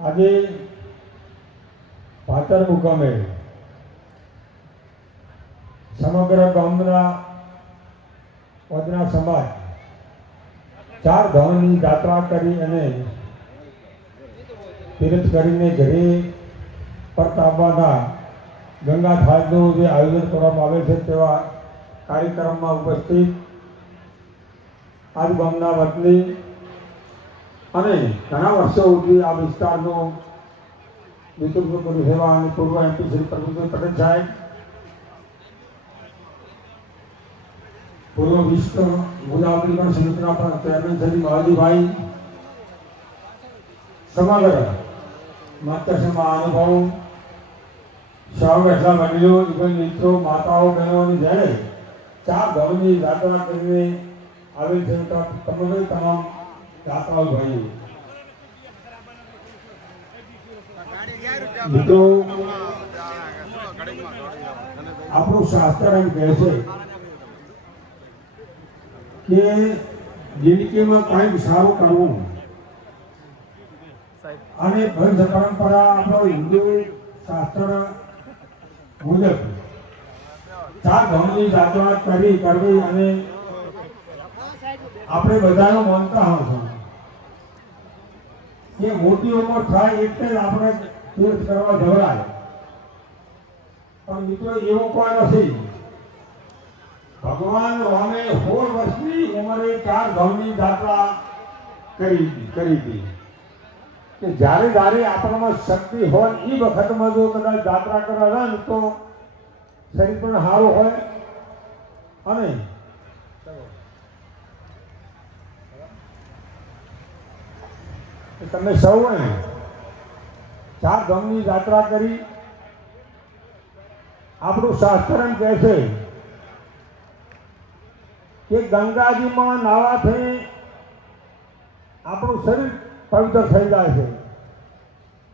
આજે પાતર મુકામે સમગ્ર ગામના વદના સમાજ ચાર ધામની યાત્રા કરી અને તીર્થ કરીને ઘરે પરત ગંગા થાળનું જે આયોજન કરવામાં આવે છે તેવા કાર્યક્રમમાં ઉપસ્થિત આજ ગામના વતની અને ઘણા વર્ષો સુધી આ વિસ્તારનો કરી સેવા અને પૂર્વ એમપી શ્રી પ્રભુભાઈ પટેલ સાહેબ, પૂર્વ વિશ્વ મુદાવરીકરણ સમિતિના પણ ચેરમેન શ્રી મહાજીભાઈ સમગ્ર માતૃસમા અનુભવો સૌ એટલા વડીલો ઇવન મિત્રો, માતાઓ, બહેનો અને જ્યારે ચાર ભાવની યાત્રા કરીને આવી છે તમામ દાતાઓ ભાઈઓ. મિત્રો આપણું શાસ્ત્ર એમ કહે છે કે જિંદગીમાં કંઈક સારું કરવું. અને બંધ પરંપરા આપણો હિન્દુ શાસ્ત્ર મુજબ ચાર ધર્મની જાતવાત કરી કરવી અને આપણે બધાનો માનતા હોવ કે મોટી ઉંમર થાય એટલે જ આપણે તીર્થ કરવા જવરાય. પણ મિત્રો, એવું કોઈ નથી. ભગવાન રામે સોળ વર્ષની ઉંમરે ચાર ધામની યાત્રા કરી કરી હતી કે જ્યારે જ્યારે આપણામાં શક્તિ હોય એ વખતમાં જો કદાચ યાત્રા કરવા જાય તો શરીર પણ સારું હોય અને તમે સૌએ ચાર ધામની યાત્રા કરી. આપણું શાસ્ત્ર કહે છે કે ગંગાજીમાં નાવાથી આપણું શરીર પવિત્ર થઈ જાય છે.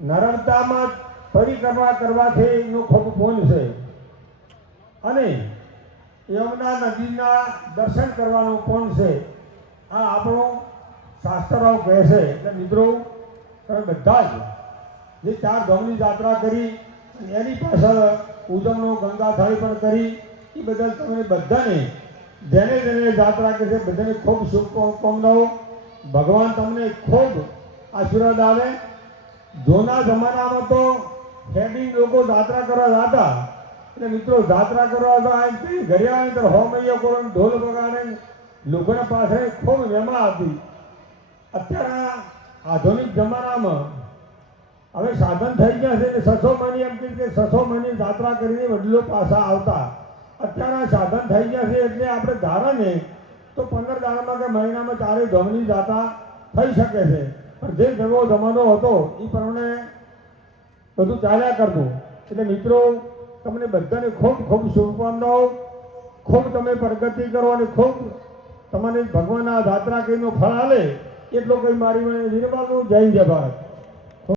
નર્મદામાં પરિક્રમા કરવાથી એનું ખોટું પુણ્ય છે. અને યમુના નદીના દર્શન કરવાનું પુણ્ય છે. આ આપણું શાસ્ત્રો કહે છે, એટલે મિત્રો, તમે બધા જ જે ચાર ધામની યાત્રા કરી, એની પાછળ ઉજવણો ગંગા થાળી પણ કરી, એ બદલ તમે બધાને, જેને જેને યાત્રા કરી છે, બધાને ખૂબ શુભકામનાઓ ભગવાન તમને ખૂબ આશીર્વાદ આવે જૂના જમાનામાં તો હેડિંગ લોકો યાત્રા કરવા જતા. એટલે મિત્રો, યાત્રા કરવા જાય તે ઘરે આવે તો હોમૈયો કરો ઢોલ વગાડે લોકોના પાસે ખૂબ વેમા હતી અત્યારના આધુનિક જમાનામાં હવે સાધન થઈ ગયા છે સસો મની એમ કે સસો મની જાત્રા કરીને વડીલો પાછા આવતા. અત્યારના સાધન થઈ ગયા છે એટલે આપણે ધારાને તો પંદર દાડામાં કે મહિનામાં ચારે ધમની યાત્રા થઈ શકે છે. પણ જે નવો જમાનો હતો એ પ્રમાણે બધું ચાલ્યા કરતું. એટલે મિત્રો, તમને બધાને ખૂબ ખૂબ શુભકામનાઓ. ખૂબ તમે પ્રગતિ કરો અને ખૂબ તમને ભગવાનના યાત્રા કરીને ફળ આલે. એટલો કોઈ મારી નિર્માણનું જય જય ભારત.